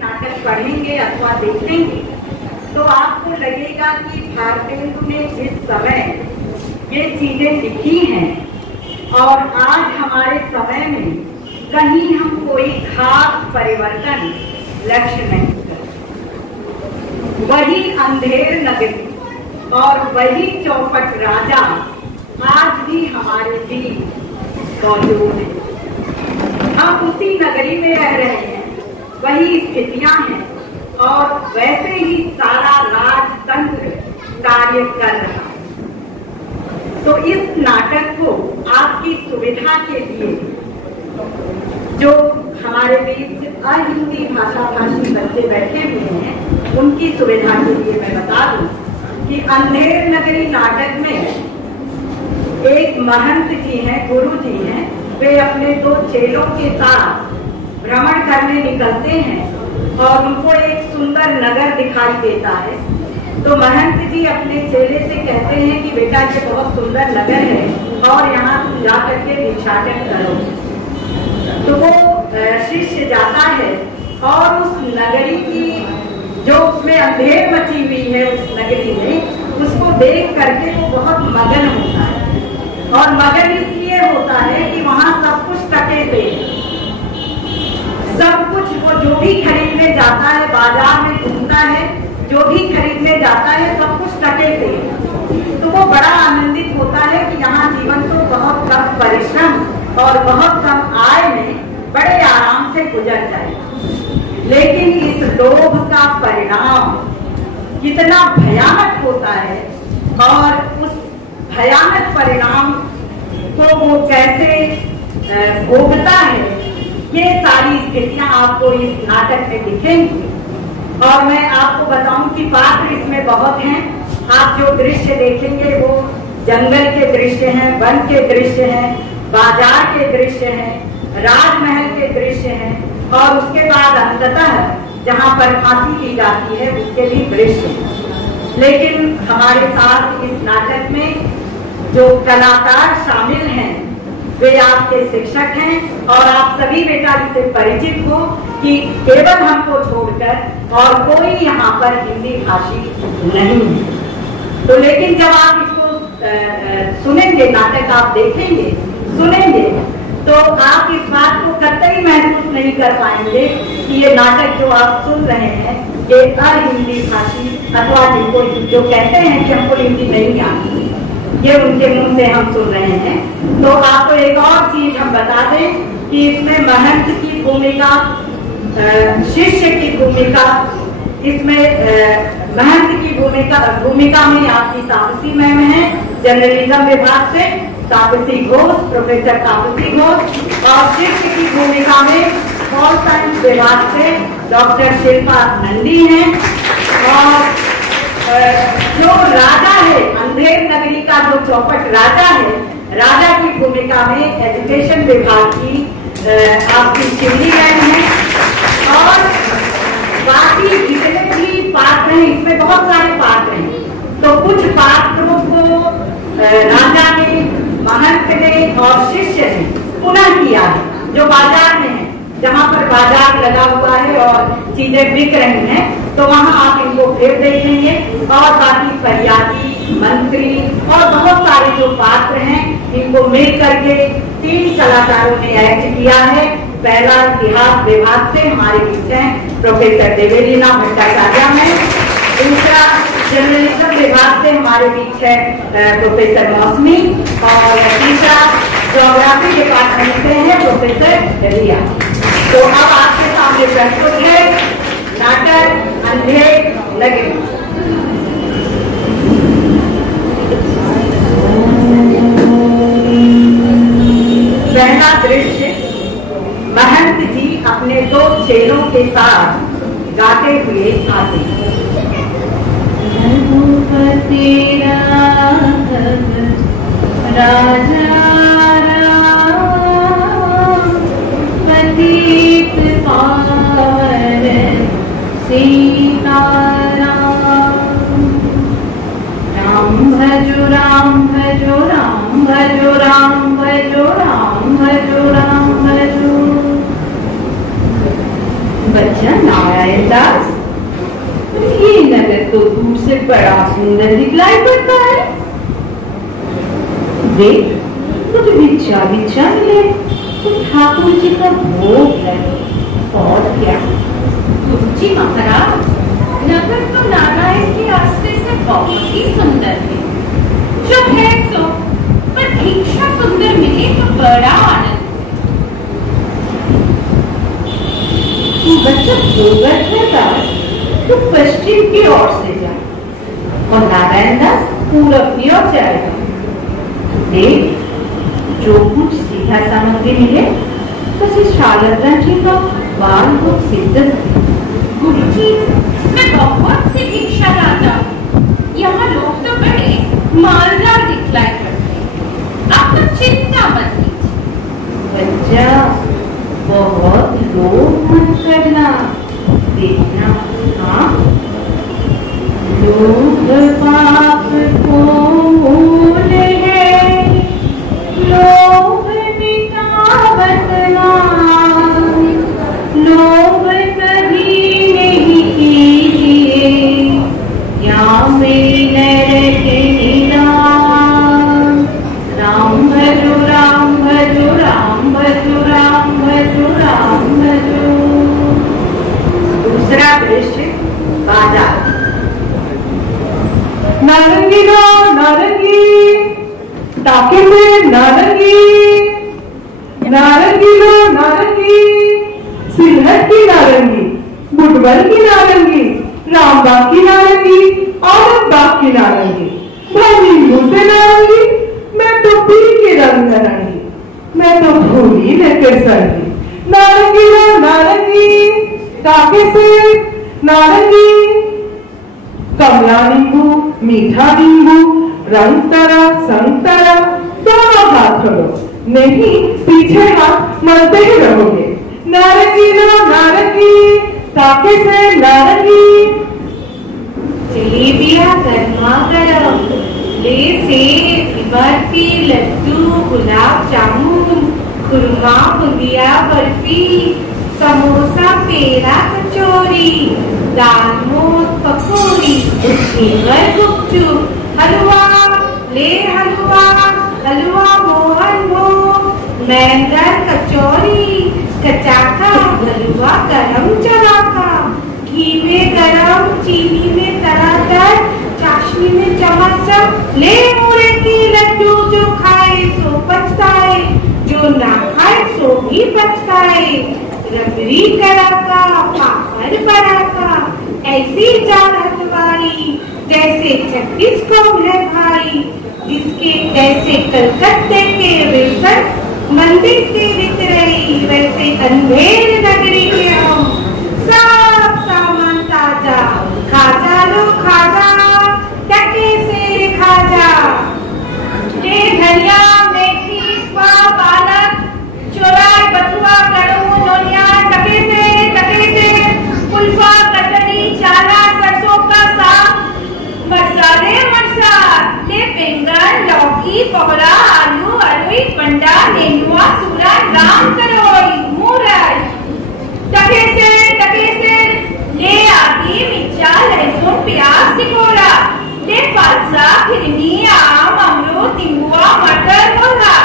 नाटक पढ़ेंगे अथवा देखेंगे तो आपको लगेगा कि भारतेंदु ने जिस समय ये चीजें लिखी हैं और आज हमारे समय में कहीं हम कोई खास परिवर्तन लक्ष्य नहीं कर। वही अंधेर नगरी और वही चौपट राजा आज भी हमारे बीच मौजूद है। हम उसी नगरी में रह रहे हैं, वही स्थितियां हैं और वैसे ही सारा राजतंत्र कार्य कर रहा है। तो इस नाटक को आपकी सुविधा के लिए जो हमारे बीच अहिंदी भाषा भाषी बच्चे बैठे हुए हैं उनकी सुविधा के लिए मैं बता दूं कि अंधेर नगरी नाटक में एक महंत जी हैं, गुरु जी हैं, वे अपने 2 चेलों के साथ भ्रमण करने निकलते हैं और उनको एक सुंदर नगर दिखाई देता है। तो महंत जी अपने चेले से कहते हैं कि बेटा ये बहुत सुंदर नगर है और यहाँ तुम जा करके भिक्षाटन करो। तो वो शिष्य जाता है और उस नगरी की जो उसमें अंधेर मची हुई है उस नगरी में, उसको देख करके वो बहुत मगन होता है। और मगन इसलिए होता है कि वहाँ सब कुछ टके पे, सब कुछ वो जो भी खरीदने जाता है, बाजार में घूमता है, जो भी खरीदने जाता है सब कुछ टके पे। तो वो बड़ा आनंदित होता है कि यहाँ जीवन तो बहुत कम परिश्रम और बहुत कम आय में बड़े आराम से गुजर जाए। लेकिन इस लोभ का परिणाम कितना भयानक होता है और उस भयानक परिणाम को वो कैसे भोगता है, ये सारी स्थितियां आपको इस नाटक में दिखेंगी। और मैं आपको बताऊं कि पात्र इसमें बहुत हैं। आप जो दृश्य देखेंगे वो जंगल के दृश्य हैं, वन के दृश्य हैं, बाजार के दृश्य हैं, राजमहल के दृश्य हैं और उसके बाद अंततः जहाँ पर फांसी की जाती है उसके भी दृश्य हैं। लेकिन हमारे साथ इस नाटक में जो कलाकार शामिल हैं वे आपके शिक्षक हैं और आप सभी बेटा इससे परिचित हो कि केवल हमको छोड़कर और कोई यहाँ पर हिंदी भाषी नहीं है। तो लेकिन जब आप इसको सुनेंगे, नाटक आप देखेंगे, सुनेंगे, तो आप इस बात को कतई महसूस नहीं कर पाएंगे कि ये नाटक जो आप सुन रहे हैं ये अहिंदी भाषी अथवा जिनको जो कहते हैं कि हमको हिंदी नहीं आती, ये उनके मुंह से हम सुन रहे हैं। तो आपको एक और चीज हम बता दें कि इसमें महंत की भूमिका, शिष्य की भूमिका, इसमें महंत की भूमिका में आपकी तापसी मैम है, जर्नलिज्म विभाग से तापसी घोष, प्रोफेसर तापसी घोष, और शिष्य की भूमिका में पॉल साइंस विभाग से डॉक्टर शिल्पा नंदी हैं। और जो राजा है, अंधेर नगरी का जो चौपट राजा है, राजा की भूमिका में एजुकेशन विभाग की आपकी शिवली मैम है। और बाकी जितने भी पात्र हैं, इसमें बहुत सारे पात्र हैं, तो कुछ पात्रों को राजा ने, महंत ने और शिष्य ने पुनः किया है, जो बाजार में है, जहाँ पर बाजार लगा हुआ है और चीजें बिक रही हैं, तो वहाँ आप इनको फिर देखेंगे। और बाकी फरियादी, मंत्री और बहुत सारे जो पात्र हैं, इनको मिल करके 3 कलाकारों ने एक्ट किया है। पहला इतिहास विभाग से हमारे बीच हैं प्रोफेसर देवेलीना भट्टाचार्य में, दूसरा जर्नलिज्म विभाग से हमारे बीच है प्रोफेसर मौसमी, और तीसरा ज्योग्राफी डिपार्टमेंट से है प्रोफेसर रिया। तो अब आपके सामने प्रस्तुत है नाटक अंधेर नगरी। पहला दृश्य, महंत जी अपने 2 चेलों के साथ गाते हुए आते हैं। राजा पतित पावन सीताराम, राम भजो राम भजो राम भजो राम भजो राम भजो राम भजो। बच्चा नारायण तो दूर से बड़ा सुंदर दिखलाई पड़ता है। देख, कुछ बिच्छा बिच्छा मिले तो ठाकुर जी का भोग लगे, और क्या। गुरुजी महाराज, नगर तो नारायण के रास्ते से बहुत ही सुंदर है। जो है सो, पर भिक्षा सुंदर मिले तो बड़ा आनंद। बच्चा भोगत है तो पश्चिम की ओर से जा, और नारायण दास पूरब की ओर जाएगा। देख, जो कुछ सीधा सामग्री मिले बस इस शारदा जी का बाल को सिद्ध। गुरुजी, मैं बहुत सी भिक्षा लाता हूँ। यहाँ लोग तो बड़े मालदार दिखलाई पड़ते हैं। आप तो चिंता मत कीजिए। बच्चा, बहुत लोभ मत करना। देखना, हाँ, लोभ पाप को मूल है, लोभ मिटावत नाम, लोभ कभी नहीं कीजिए, या में नरक निदान। राम भजो राम भजो राम भजो राम भजो राम भजो। दूसरा दृश्य बाजार। नारंगी लो नारंगी, टाके में नारंगी, नारंगी लो नारंगी, सिलहट की नारंगी, बुटवल की नारंगी, रामबाग की नारंगी, आलमबाग की नारंगी, भाई से नारंगी, मैं तो पी के रंग नारंगी, मैं तो भूली लेकर संगी। नारंगी लो नारंगी, टाके से नारंगी, कमला नींबू, मीठा नींबू, रंग तरा संतरा, दोनों हाथ लो, नहीं पीछे हाथ मलते ही रहोगे। नारंगी लो नारंगी, टाके से नारंगी। जलेबियाँ गर्मा गर्म, ले सेब, इमरती, लड्डू, गुलाब जामुन, खुरमा, बुंदिया, बर्फी, समोसा, पेड़ा, कचौरी, दाल मोठ, पकौड़ी, घेवर, गुपचुप, हलवा, ले हलवा, हलवा मोहन भोग, मैंगर, कचौरी, कचाका, हलवा गरम चलाका, घी में गरम, चीनी में तरातर, चाशनी में चमचम, ले मुरे की लड्डू, जो खाए सो पछताए, जो ना खाए सो भी पछताए। रबड़ी कराका, पापड़ पराका, ऐसी चार हलवाई, जैसे 36 को है भाई, जिसके जैसे कलकत्ते के वेफर मंदिर के बिक रही, वैसे अंधेर नगरी के हम, सब सामान ताजा, खाजा लो खाजा, टके से खाजा। ये धनिया, मेथी, स्वा, पालक, चोराई, बथुआ, कड़ू, नोनिया, टके से, कुल्फा, कचरी, चाला, सरसों का साग, मसाले, मरचा, ले बैंगन, लौकी, कोहरा, आलू, अरवी, पंडा, नेनुआ, सूरा, राम करोई, मूरत, टके से, ले आदि, मिर्चा, लहसुन, प्याज, टिकोरा, ले फालसा, फिरनी, आम, अमरूद, नींबुआ, मटर, मुर्गा,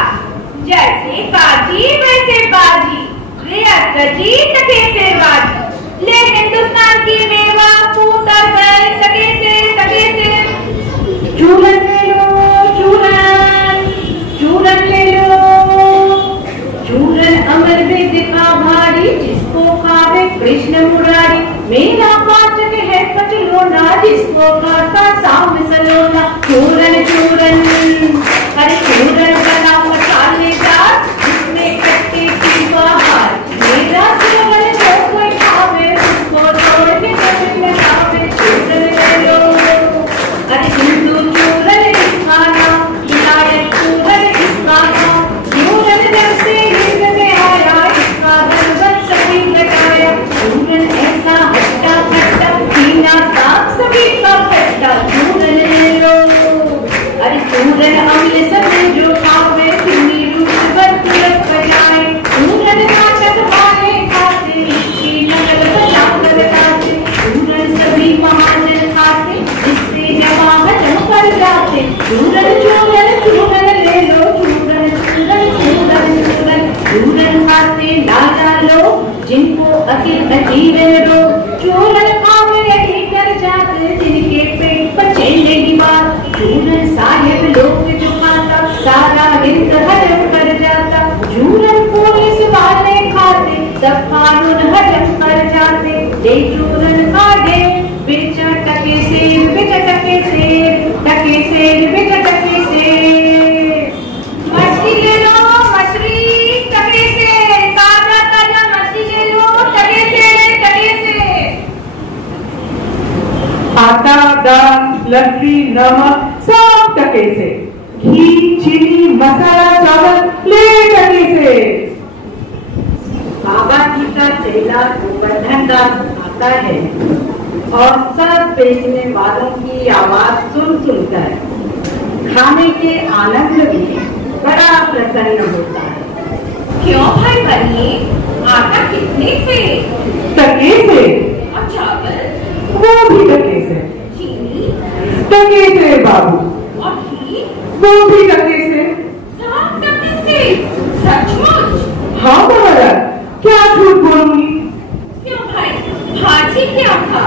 जैसे काजी वैसे बाजी, ले अरकजी, टके से बाजी, ले हिंदुस्तान की मेवा, फूट और फल, टके से। चूरन ले लो, चूरन ले लो, चूरन अमर वेद का भारी, जिसको खावे कृष्ण मुरारी, मेरा पाचक है पचलोना, जिसको खाता साम सलोना। चूरन अरे चूरन बना मसालेदार, जिसमें कच्चे की बाहर, मेरा चूरन जो कोई खावे, उसको तोड़ के कभी खावे। चूरन ले लो, अरे हिंदू चूरन खाना, विनायक चूरन खाना, चूरन जब से हिंद में आया, इसका धर्म सभी घटाया। चूरन ऐसा हट्टा खट्टा, पीना साफ सभी का खट्टा। चूरन ले लो, अरे चूरन अमल सब जो में लाला लोग जिनको अखिल अजीवन रोग, चूरन खावे यही कर जाते जिनके पेट पर चलेगी बात। चूरन साहेब लोग जो खाता सारा हिंद हजम कर जाता। चूरन पुलिस वाले खाते सब कानून हजम कर जाते। ले चूरन खाते बेचा टके शेर, बेचा टके शेर, टके शेर, बेचा टके शेर। मछली ले लो मछली टके से, ताजा ताजा मछली ले लो टके से, टके से। आटा, दाल, लस्सी, नमक सब टके से। घी, चीनी, मसाला, चावल ले टके से। बाबा जी का चेला गोवर्धन दास आता है और सब बेचने वालों की आवाज सुन सुनकर खाने के आनंद में बड़ा प्रसन्न होता है। क्यों भाई बनिए, आटा कितने से? टके से। और चावल? वो भी टके से। चीनी? टके से बाबू। और घी? वो भी टके से। सब टके से? सचमुच? हाँ महाराज, क्या झूठ बोलूंगी। क्यों भाई, भाजी क्या था?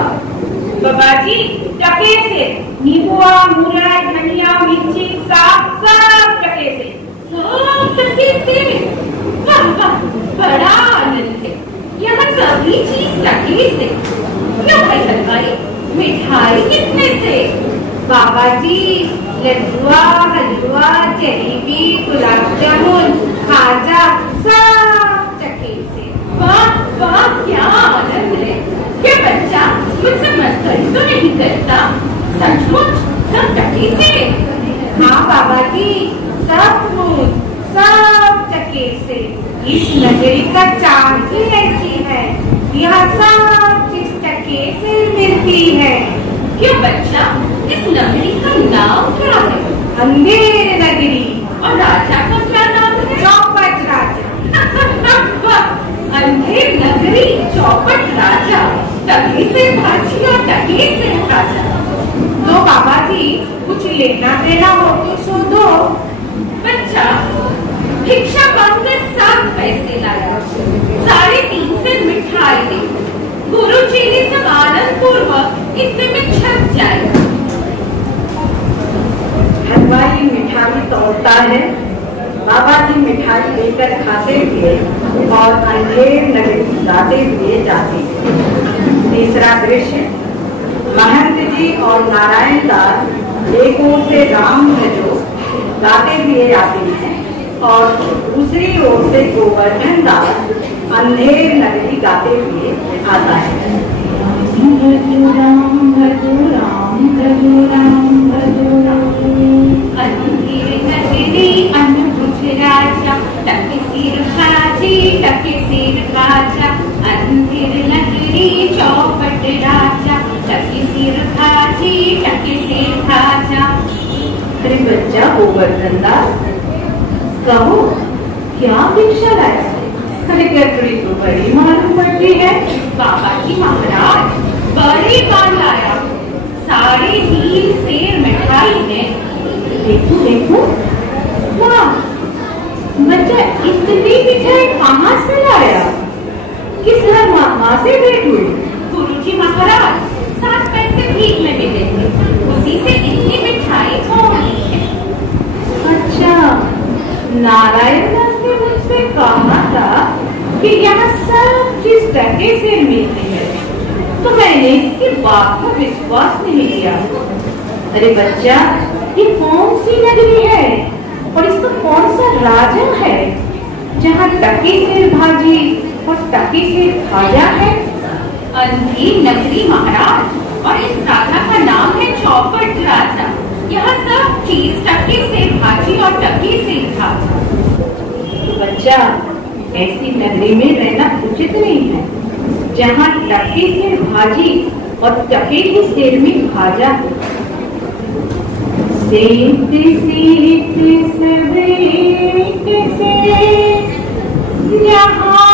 बाबा जी टके से, नींबुआ, मूला, धनिया, मिर्ची, साग सब टके से। सब टके से? वाह वाह, बड़ा आनंद है। यहाँ सभी चीज टके से। क्यों भाई हलवाई, मिठाई कितने से? बाबा जी लड्डुआ, हलवा, जलेबी, गुलाब जामुन, खाजा सब टके से। वाह वाह, क्या आनंद है। क्या बच्चा मुझसे मस्करी तो नहीं करता? सचमुच सब टके से? हाँ बाबा जी, सब टके से। इस नगरी का चाल ही ऐसी है, यहाँ सब चीज टके से मिलती है। क्यों बच्चा, इस नगरी का नाम क्या है? अंधेर नगरी। और राजा का क्या नाम है? चौपट राजा। अंधेर नगरी, चौपट राजा, टके से भाजी और टके से राजा। तो बाबा जी कुछ लेना देना हो तो सो दो। बच्चा भिक्षा मांगकर 7 पैसे लाया, 3.5 से मिठाई दी। गुरु जी ने सब आनंद पूर्वक इतने में छप जाएगा। हलवाई मिठाई तोड़ता है, बाबा जी मिठाई लेकर खाते हुए और अंधेर नगरी गाते हुए जाते हैं। तीसरा दृश्य, महंत जी और नारायण दास एक ओर से राम भजो गाते हुए आते हैं और दूसरी ओर से गोवर्धन दास अंधेर नगरी गाते हुए आता है। भजो राम भजो राम भजो राम भजो राम। अंधेर नगरी अनबुझ राजा, टके सिर भाजी टके सिर खाजा। अंधेर नगरी चौपट राजा, टके सिर भाजी टके सिर खाजा। अरे बच्चा गोवर्धन दास, कहो क्या भिक्षा लाया? अरे गठरी तो बड़ी मालूम पड़ती है। बाबा जी महाराज बड़ी बाल लाया, 3.5 सेर मिठाई है। देखो देखो, वाह बच्चा, इतनी मिठाई कहाँ से लाया? किस हर माँ से भेंट हुई? गुरु जी महाराज 7 पैसे भीख में मिले थे, उसी से इतनी मिठाई छोड़ी है। अच्छा, नारायण दास ने मुझसे कहा था कि यहाँ सब चीज टके से मिलती है, तो मैंने इसकी बात को विश्वास नहीं किया। अरे बच्चा, ये कौन सी नगरी है और इसका कौन सा राजा है जहाँ टके से भाजी और टके से खाजा है? अंधेर नगरी महाराज, और इस राजा का नाम है चौपट राजा। यहाँ सब चीज टके से भाजी और टके से खाजा। तो बच्चा, ऐसी नगरी में रहना उचित नहीं है जहाँ टके से भाजी और टके के सेर में खाजा हो। सेंत सीत सवेत से जहाँ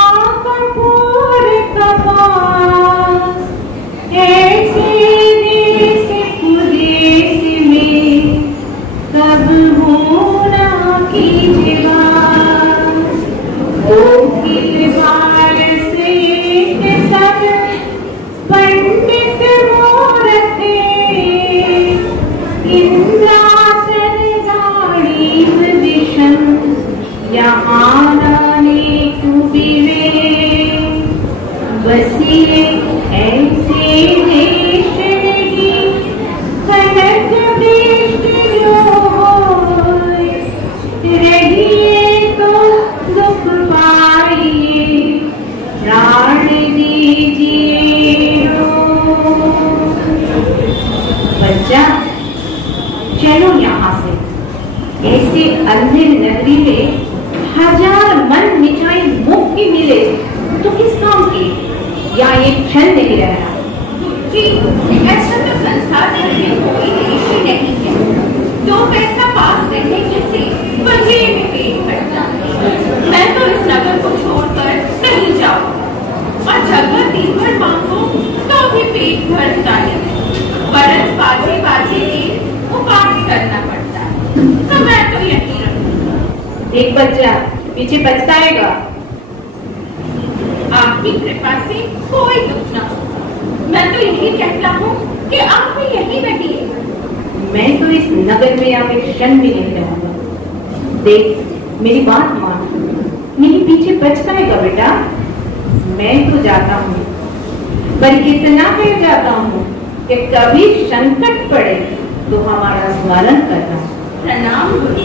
कपूर कपास, ऐसे देश कुदेश में कब होना की जीवास। ओ यूपी में बसी ऐसे देश नहीं, कनक बेच जो होए, रहिए तो दुख पाइए, प्राण दीजिए बच्चा। चलो यहाँ से, ऐसे अंधेर नगरी में 1000 मन मिठाई मुफ्त की मिले तो किस काम की, या एक क्षण नहीं रहना। जी, ऐसा तो संसार भर में कोई देश ही नहीं है। 2 पैसा पास रहने से बजे में पेट भरता है। मैं तो इस नगर को छोड़कर नहीं जाऊँ, और जगह दिन भर मांगो तो भी पेट भरता है। बरस बाजे बाजे के उपास करना पड़ता है, तो मैं तो यही रहूँगा। एक बच्चा पीछे पछताएगा। आपकी कृपा से कोई दुख न हो। मैं तो यही कहता हूँ कि आप भी यही रहिए। मैं तो इस नगर में आप एक क्षण भी नहीं रहूंगा। देख, मेरी बात मान, मेरे पीछे पछताएगा बेटा। मैं तो जाता हूँ, पर कितना देर जाता हूँ कि कभी संकट पड़े तो हमारा स्मरण करना। प्रणाम गुरु,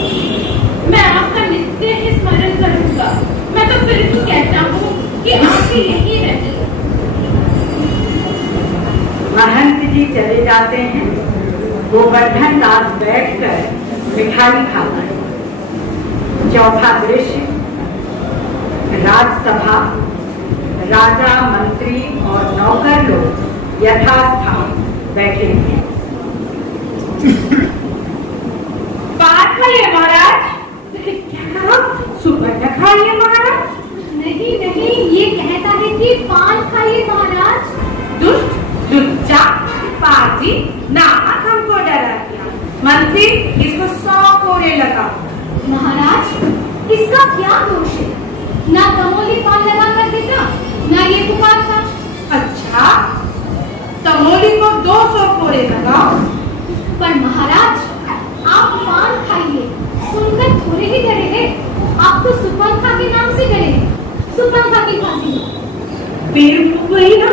मैं आपका नित्य ही स्मरण करूंगा। मैं तो फिर भी कहता हूँ कि आप भी यही रहिए। महंत जी चले जाते हैं, गोवर्धन दास बैठकर मिठाई खाता है। चौथा दृश्य, राजसभा, राजा, मंत्री और नौकर लोग यथास्थान बैठे हैं। पान खाइए महाराज। क्या सुगंध खाइए महाराज? नहीं नहीं, ये कहता है कि पान खाइए महाराज। दुष्ट लुच्चा पाजी, नामक हमको डरा दिया। मंत्री, इसको 100 कोड़े लगा। महाराज, इसका क्या दोष है? ना कमोली पान लगा कर देता, ना ये पुकारता। अच्छा, तमोली को 200 कोड़े लगाओ। पर महाराज, आप पान खाइए, सुनकर थोड़े ही डरे हैं। आप तो सुपंखा के नाम से डरे हैं, सुपंखा की फांसी। फिर वही ना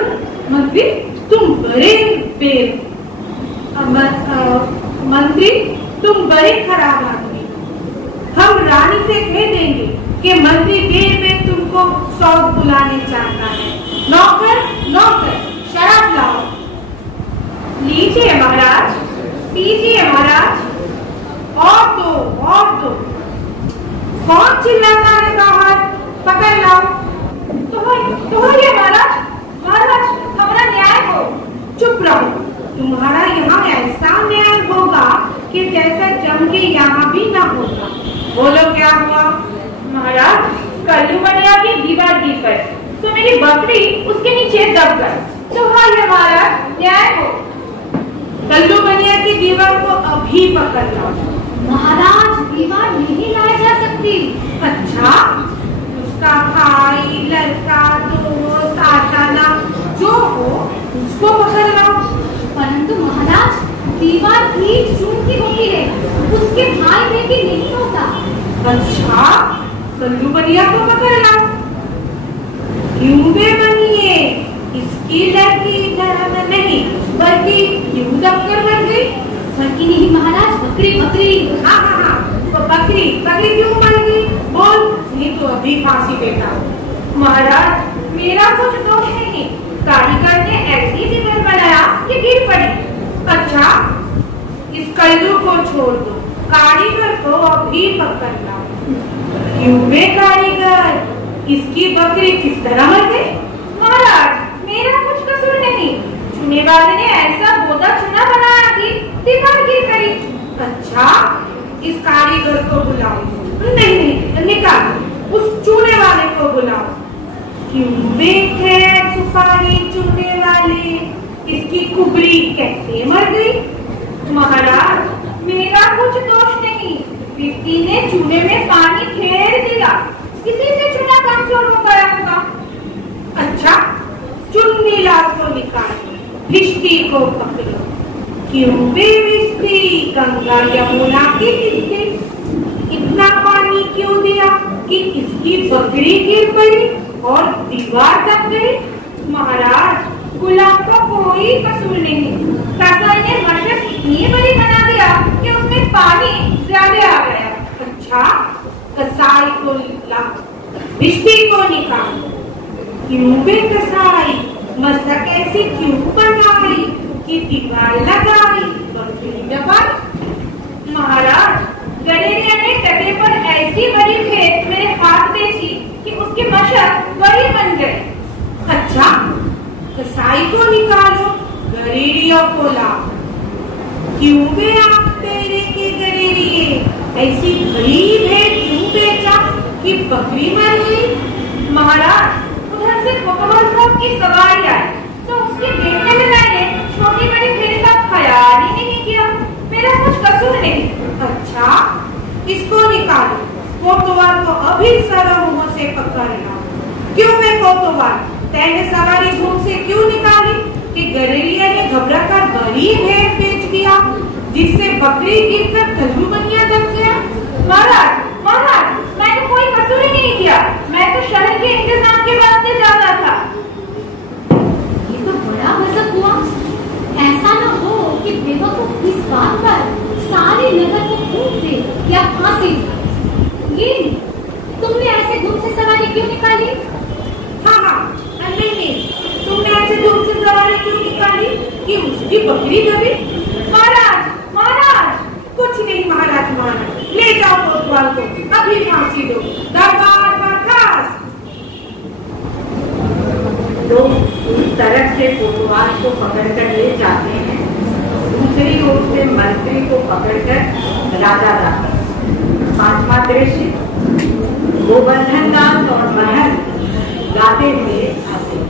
मंत्री, तुम बड़े बेर। मंत्री, तुम बड़े खराब आदमी। हम रानी से कह देंगे कि मंत्री देर में तुमको सौंप बुलाने चाहता है। नौकर नौकर, शराब लाओ। लीजिए महाराज, पीजिए महाराज। और दो। कौन चिल्लाता है बाहर? पकड़ लाओ। तो ये महाराज, हमारा न्याय हो। चुप रहो, तुम्हारा यहाँ ऐसा न्याय होगा कि जैसा जम के यहाँ भी ना होगा। बोलो क्या हुआ? महाराज, कल्लू बनिया की दीवार गिर गई तो मेरी बकरी उसके नीचे दब गई। तो हाँ ये महाराज, न्याय हो। कल्लू बनिया की दीवार को अभी पकड़ लो। महाराज, दीवार नहीं लाई जा सकती। अच्छा, उसका भाई, लड़का, दोस्त, आशाना जो हो उसको पकड़ लो। परंतु महाराज, दीवार ठीक चून की होती है, उसके भाई में भी नहीं होता। अच्छा, कल्लू बनिया को पकड़ लो। क्यों बे बनिए, इसकी लड़की धर्म नहीं बल्कि क्यों दबकर मर गई? बल्कि नहीं महाराज, बकरी। हाँ, तो बकरी क्यों मर गई? बोल, नहीं तो अभी फांसी देता हूँ। महाराज, मेरा कुछ दोष नहीं, कारीगर ने ऐसी दीवार बनाया कि गिर पड़ी। अच्छा, इस कल्लू को छोड़ दो, कारीगर को अभी पकड़ लाओ। क्यों बे कारीगर, इसकी बकरी किस तरह मर गई? महाराज, मेरा कुछ कसूर नहीं, चुने वाले ने ऐसा बोदा चुना बनाया कि दीवार गिर गई। अच्छा, इस कारीगर को बुलाओ। नहीं, निकालो, उस चूने वाले को बुलाओ। क्यों बेटे सुपारी चूने वाले, इसकी कुबरी कैसे मर गई? महाराज, मेरा कुछ दोष नहीं, किसी ने चूने में पानी फेर दिया, किसी से चूना कमजोर हो गया होगा। अच्छा, चुन्नी लाल को निकालो, रिश्ती को पकड़ो। क्यों बे रिश्ती, गंगा यमुना की रिश्ती, इतना पानी क्यों दिया कि इसकी बकरी गिर पड़ी? और दीवार दब गई। महाराज, गुलाब का कोई कसूर नहीं। कसाई ने मशक इतनी बड़ी बना दिया कि उसमें पानी ज्यादा आ गया। अच्छा, कसाई को बिजली को निकाल। क्यों बे कसाई, मशक ऐसी क्यों बनाई कि दीवार लगाई बकरी दबाई। महाराज, गडेरिया ने टके पर ऐसी बड़ी भेंट मेरे हाथ बेची कि उसकी मशक बड़ी बन गई। अच्छा, कसाई को निकालो, गडेरिया को लाओ। क्यों बे आप तेरे के गडेरिए, ऐसी बड़ी भेंट क्यों बेचा कि बकरी मर गई। महाराज, उधर से कोतवाल साहब की सवारी आई तो उसके बेटे में मैंने छोटी बड़ी भेंट का ख्याल ही नहीं किया। मेरा कुछ कसूर नहीं। अच्छा, इसको निकालो। कोतवाल को अभी सारा मुंह से पकड़ लाओ। क्यों मैं कोतवाल, तैने सवारी झूठ से क्यों निकाली कि गडेरिया ने घबरा कर बड़ी भेंट बेच दिया जिससे बकरी गिरकर थल्लू बनिया दब गया। महाराज, महाराज, मैंने कोई कसूर ही नहीं किया। मैं तो शहर के इंतजाम के वास्ते जाता था। ये तो बड़ा गजब हुआ। ऐसा न हो कि बेवकूफ इस बात पर सारी नगर को फूंक दे या फांसी दे। ये तुमने ऐसे धूप से सवारी क्यों निकाली? हाँ, नहीं, तुमने ऐसे धूप से सवारी क्यों निकाली कि उसकी बकरी दबी। महाराज, महाराज, कुछ नहीं। महाराज, महाराज, ले जाओ कोतवाल को, अभी फांसी दो। दरबार बर्खास्त। तो उस तरफ से कोतवाल को पकड़कर ले जाते हैं, दूसरी ओर से मंत्री को पकड़कर राजा जाता है। पांचवा दृश्य, गोवर्धन दास और महल गाते हुए आते।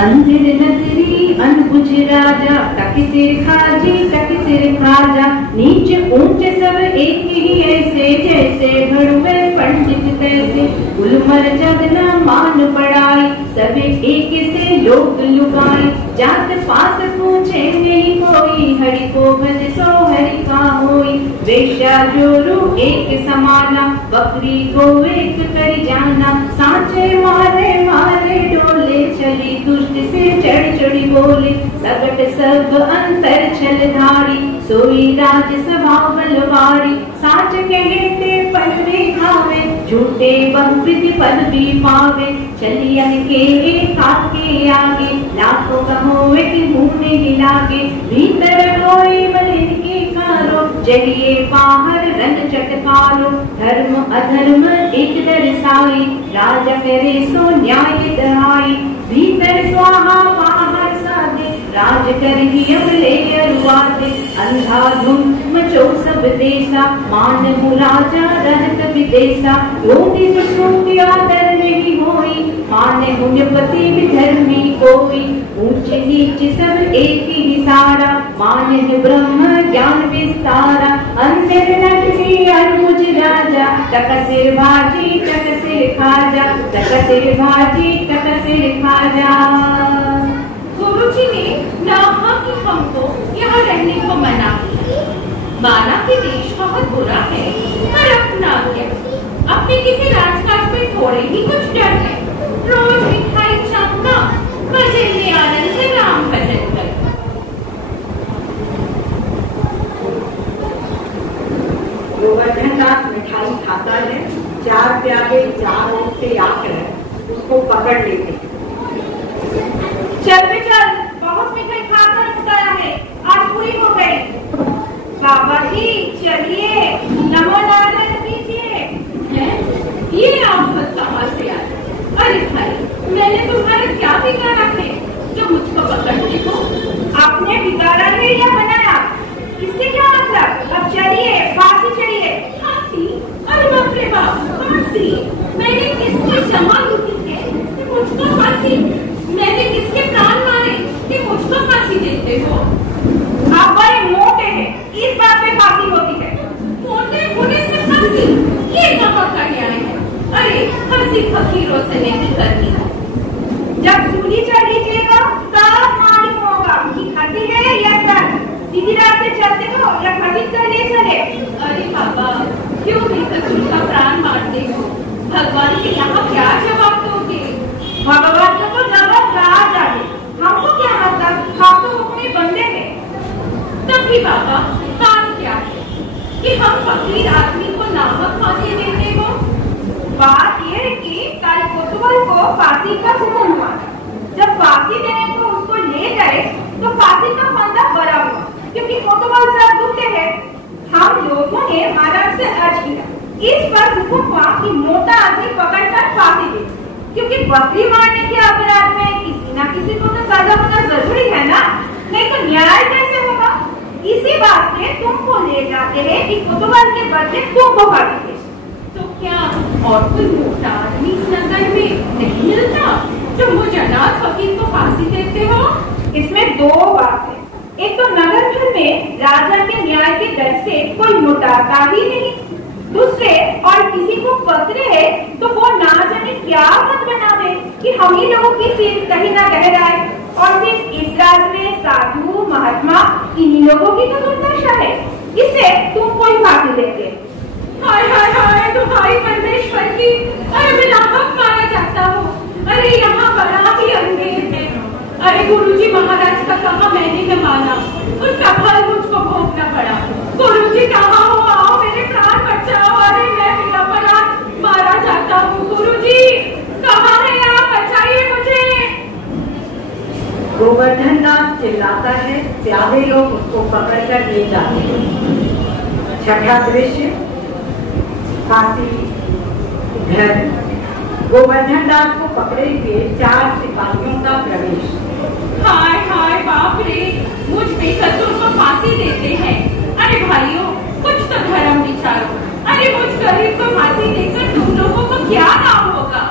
अंधेर नगरी अनबुझ राजा, टक सिर खाजी टक सिर खाजा। नीचे ऊंचे सब एक ही ऐसे, जैसे घड़ुए पंडित तैसे। गुलमर जग न मान पड़ाई, सब एक से लोग लुगाई। जात पात पूछे नहीं कोई, हरि को भज सो हरि का होई। वेश्या जोरू एक समाना, बकरी को एक कर जाना। सांचे मारे मारे डोले, चली दुष्ट से चढ़ चढ़ी बोले। सगट सब अंतर छल धारी, सोई राज स्वभाव बलवारी। साच कहते पलवे खावे, झूठे बहुविध पद भी पावे। चलियन के एक के आगे, लाखों कहोए कि मुँह नहीं लागे। भीतर कोई मलिन की कारो, जलिए बाहर रंग चटकारो। धर्म अधर्म एक दरसाई, राजा करे सो न्याय दहाई। भीतर स्वाहा बाहर साधे, राज कर ही अब ले अरुआदे। अंधाधुन मचो सब देसा, मान राजा रहत विदेसा। योगी दुष्टों की आदर नहीं होई, माने पुण्यपति विधर्मी कोई। ऊंच नीच सब एक ही सारा, माने ब्रह्म ज्ञान विस्तारा। अंधेर नगरी अनबुझ राजा, टक सिर भाजी टक सिर खाजा। टक सिर भाजी टक सिर खाजा। गुरुजी ने नाहा कि हमको यहाँ रहने को मना किया। माना कि देश बहुत बुरा है, पर अपना क्या, अपने किसी राजकाज में थोड़े ही कुछ डर है। रोज मिठाई चमका, भजन में आनंद से राम भजन कर। गोवर्धन दास मिठाई खाता है, चार प्याले चार ओर आकर उसको पकड़ लेते। चल बे चल, बहुत मिठाई खाकर उतारा है, आज पूरी हो गई। बाबा जी चलिए, नमो नारायण कीजिए। ये आफत कहाँ से आई? अरे भाई, मैंने तुम्हारा क्या बिगाड़ा है जो मुझको पकड़ने को? आपने बिगाड़ा है या बनाया, इससे क्या मतलब? अब चलिए, फांसी चढ़िए। फांसी? अरे बाप रे बाप, फांसी? मैंने किसकी जमा लूटी है कि मुझको फांसी? मैंने किसके प्राण मारे कि मुझको फांसी देते हो? आप बड़े मोटे हैं, इस बात पे फांसी होती है। मोटे होने से फांसी? ये कहाँ का न्याय है? अरे फांसी फकीरों से नहीं करनी है। जब सूली चढ़ लीजिएगा तब मालूम होगा कि हंसी है या सर। सीधी राह से चलते हो या खसीद कर ले चले। अरे बाबा, क्यों बेकसूर का प्राण मारते हो? भगवान के यहाँ क्या जवाब दो? को फांसी का हुक्म हुआ। जब फांसी देने को उसको ले गए तो फांसी का फंदा बड़ा हुआ, क्योंकि कोतवाल साहब दुखते हैं। हम लोगों ने महाराज से अर्ज किया, इस पर हुक्म हुआ कि मोटा आदमी पकड़कर फांसी दे, क्योंकि बकरी मारने के अपराध में किसी न किसी को तो सजा होना जरूरी है ना, नहीं तो न्याय कैसे होगा। इसी बात से तुमको ले जाते हैं कि कोतवाल के बदले तुमको फांसी दे। तो क्या और कोई मोटा आदमी इस नगर में नहीं मिलता जो मुझे अनाथ फकीर को फांसी देते हो? इसमें दो बात है। एक तो नगर भर में राजा के न्याय के डर से कोई मोटाता ही नहीं, दूसरे और किसी को पकड़े तो वो ना जाने क्या मत बना दे कि हम ही लोगों की सिर कहीं ना कह रहा है। और फिर इस राज में साधु महात्मा इन्हीं लोगों की तो दुर्दशा है, इससे तुम कोई फांसी देते। हाय हाय हाय, तो भाई परमेश्वर की, अरे मैं नाहक मारा जाता हूँ। अरे यहाँ बड़ा ही अंधेर है। अरे गुरुजी महाराज का कहा मैंने न माना, उसका फल मुझको भोगना पड़ा। गुरुजी कहाँ हो, आओ मेरे प्राण बचाओ। अरे मैं बिना अपराध मारा जाता हूँ। गुरुजी कहाँ है आप, बचाइए मुझे। गोवर्धन दास चिल्लाता है, प्यादे लोग उसको पकड़कर ले जाते हैं। छठा दृश्य, फांसी घर। गोवर्धन दास को पकड़े हुए 4 सिपाहियों का प्रवेश। हाय हाय बाप रे, मुझ बेकसूर को फांसी देते हैं। अरे भाइयों, कुछ तो धर्म विचारो। अरे मुझ गरीब को फांसी देकर तुम लोगों को क्या नाम होगा?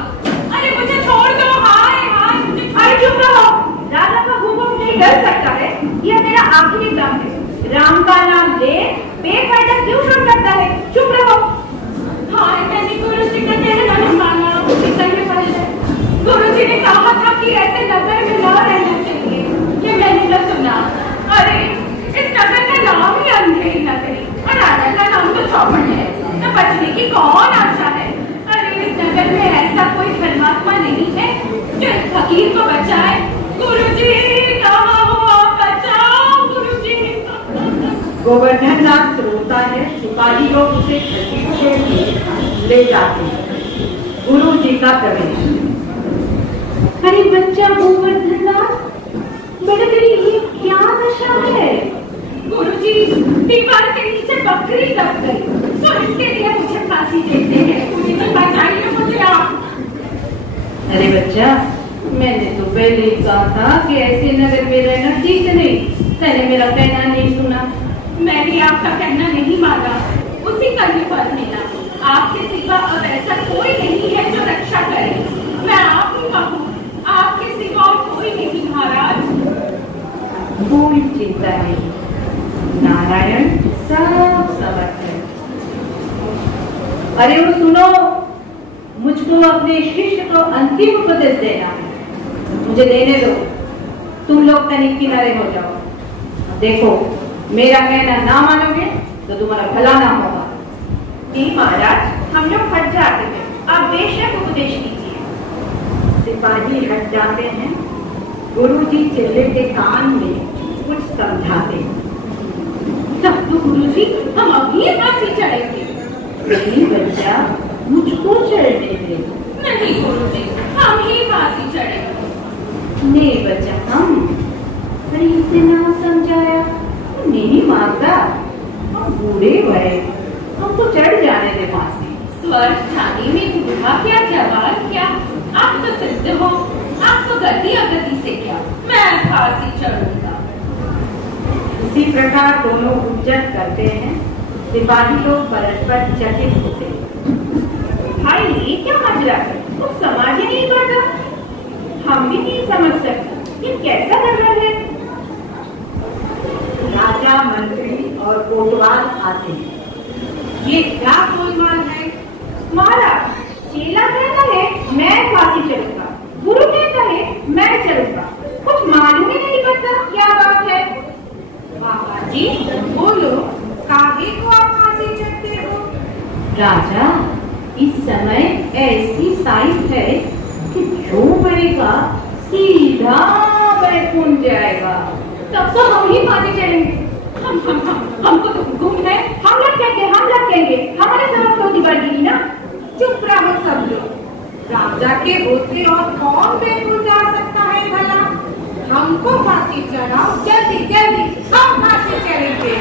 अरे मुझे छोड़ दो। हाय हाय, मुझे चुप रहो, राजा का हुक्म नहीं डर सकता है, यह मेरा आखिरी दम है। राम का नाम ले बेफायदा क्यों छोड़ सकता है, चुप रहो। हाय, मैंने गुरुजी का कहना नहीं माना, मुझे करने पड़े। गुरुजी ने कहा था कि ऐसे नगर में न रहना चाहिए, ये मैंने न सुना। अरे इस नगर का नाम ही अंधेरी नगरी और राजा का नाम तो चौपट है, तो बचने की कौन आशा है? अरे इस नगर में ऐसा कोई धर्मात्मा नहीं है जो इस फकीर को बचाए। गुरुजी कहाँ हो आप, बचाओ गुरुजी। गोवर्धन दास रोता है, सिपाही लोग उसे खींचते हुए ले जाते हैं। गुरु जी का प्रवेश। अरे बच्चा गोवर्धन दास, बेटा तेरी ये क्या दशा है? गुरुजी, दीवार के नीचे बकरी दब गई, तो इसके लिए मुझे फांसी देते हैं। मुझे तो बचाइए मुझे आप। अरे बच्चा, मैंने तो पहले ही कहा था कि ऐसे नगर में रहना ठीक नहीं, मैंने मेरा कहना नहीं सुना। मैंने आपका कहना नहीं माना, उसी का ये फल मिला। आपके सिवा अब ऐसा कोई नहीं है जो रक्षा करे। मैं आप ही का हूँ, आपके सिवा और कोई नहीं महाराज। कोई चिंता नहीं, नारायण सब समर्थ है। अरे वो सुनो, मुझको अपने शिष्य को अंतिम उपदेश देना है, मुझे देने दो। तुम लोग तनिक किनारे हो जाओ। देखो, मेरा कहना ना मानोगे तो तुम्हारा भला ना होगा। जी महाराज, हम लोग हट जाते हैं, आप बेशक उपदेश कीजिए। सिपाही हट जाते हैं। गुरु जी चेले के कान में कुछ समझाते हैं। तब तो गुरुजी हम अभी फांसी चढ़ेंगे। नहीं बच्चा, मुझको चढ़ने दे। नहीं गुरुजी, हम ही फांसी चढ़ेंगे। नहीं बच्चा, हम अरे इसे ना समझाया नहीं मानता। हम बूढ़े बड़े, हमको चढ़ जाने दे फांसी। स्वर्ग जाने में बूढ़ा क्या, जवान क्या, आप तो सिद्ध हो। आप तो गति अगति से क्या, मैं फांसी चढ़ूंगा। इसी प्रकार दोनों उज्जत करते हैं। सिपाही लोग परस्पर चकित होते हैं। भाई ये क्या माजरा है, कुछ समझ ही नहीं पड़ता। हम भी नहीं समझ सकते ये कैसा कर रहे हैं। राजा, मंत्री और कोतवाल आते हैं। ये क्या गोलमाल है? महाराज, चेला कहता है मैं फांसी चढ़ूंगा, गुरु कहता है मैं चढ़ूंगा, कुछ मालूम ही नहीं पड़ता क्या बात है। बाबा जी बोलो, काहे को आप फांसी चढ़ते हो? राजा, इस समय ऐसी साइज है कि जो मरेगा सीधा बैकुंठ जाएगा। तब तो हम ही फांसी चढ़ेंगे। हमको तो हुक्म है। हम लटकेंगे, हमारे तरफ तो दीवार गिरी ना। चुप रहो सब लोग, राजा के होते और कौन बैकुंठ जा सकता है भला? हमको फांसी चढ़ाओ जल्दी जल्दी, हम फांसी चढ़ेंगे।